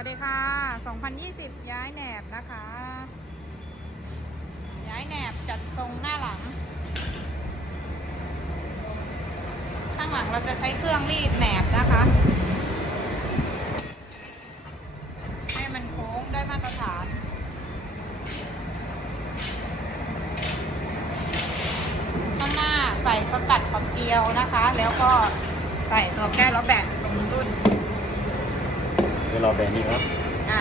วัสดีค่ะ 2020 ย้ายแหนบนะคะ ย้ายแหนบจัดทรงหน้าหลัง ข้างหลังเราจะใช้เครื่องรีดแหนบนะคะ ให้มันโค้งได้มาตรฐานข้างหน้าใส่สกัดความเกลียวนะคะ แล้วก็ใส่ตัวแก้ล้อแบะตรงรุ่น ยวรอแบรนด์นี้ครับอ่า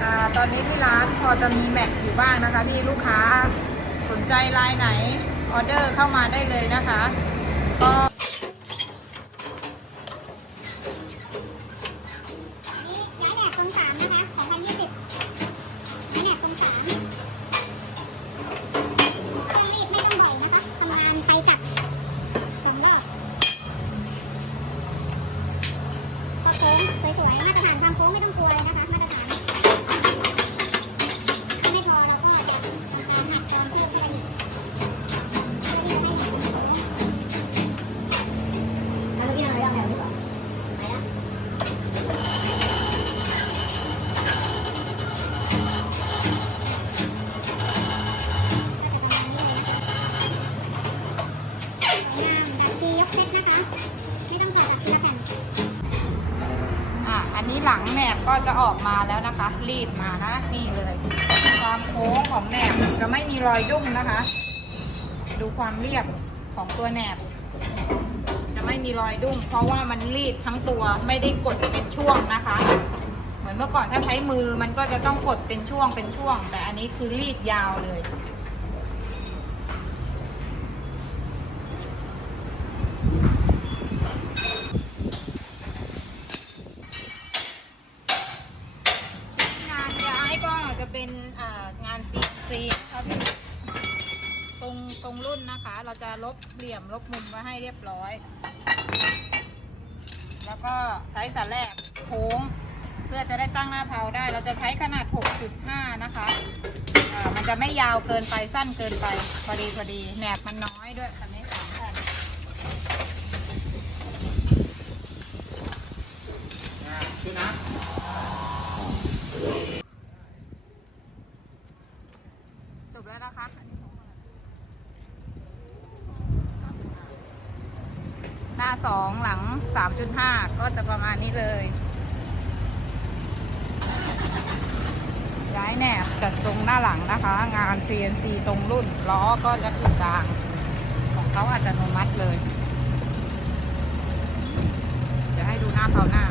อ่าตอนนี้ที่ร้านพอจะมีแม็กอยู่บ้างนะคะพี่ลูกค้าสนใจลายไหน ออเดอร์เข้ามาได้เลยนะคะ ก็ หลังแหนบก็จะออกมาแล้วนะคะ รีดมานะนี่เลย ความโค้งของแหนบจะไม่มีรอยยุ่งนะคะ ดูความเรียบของตัวแหนบ จะไม่มีรอยดุ้งเพราะว่ามันรีดทั้งตัวไม่ได้กดเป็นช่วงนะคะ เหมือนเมื่อก่อนถ้าใช้มือมันก็จะต้องกดเป็นช่วงเป็นช่วง แต่อันนี้คือรีดยาวเลย งานย้ายก็ จะเป็นงาน CNC นะครับพี่ตรงตรงรุ่นนะคะ เราจะลบเหลี่ยมลบมุมไว้ให้เรียบร้อย แล้วก็ใช้สาแลกโค้ง เพื่อจะได้ตั้งหน้าเพาได้ เราจะใช้ขนาด 6.5 นะคะมันจะไม่ยาวเกินไปสั้นเกินไป พอดีพอดีแหนบมันน้อยด้วยคันนี้สามแผ่นจบ แล้วนะคะ หน้าสองหลัง3.5ก็จะประมาณนี้เลยย้ายแหนบจัดทรงหน้าหลังนะคะ งาน CNC ตรงรุ่นล้อก็จะกึ่งกลาง ของเขาอัตโนมัติเลย เดี๋ยวให้ดูหน้าเผาหน้า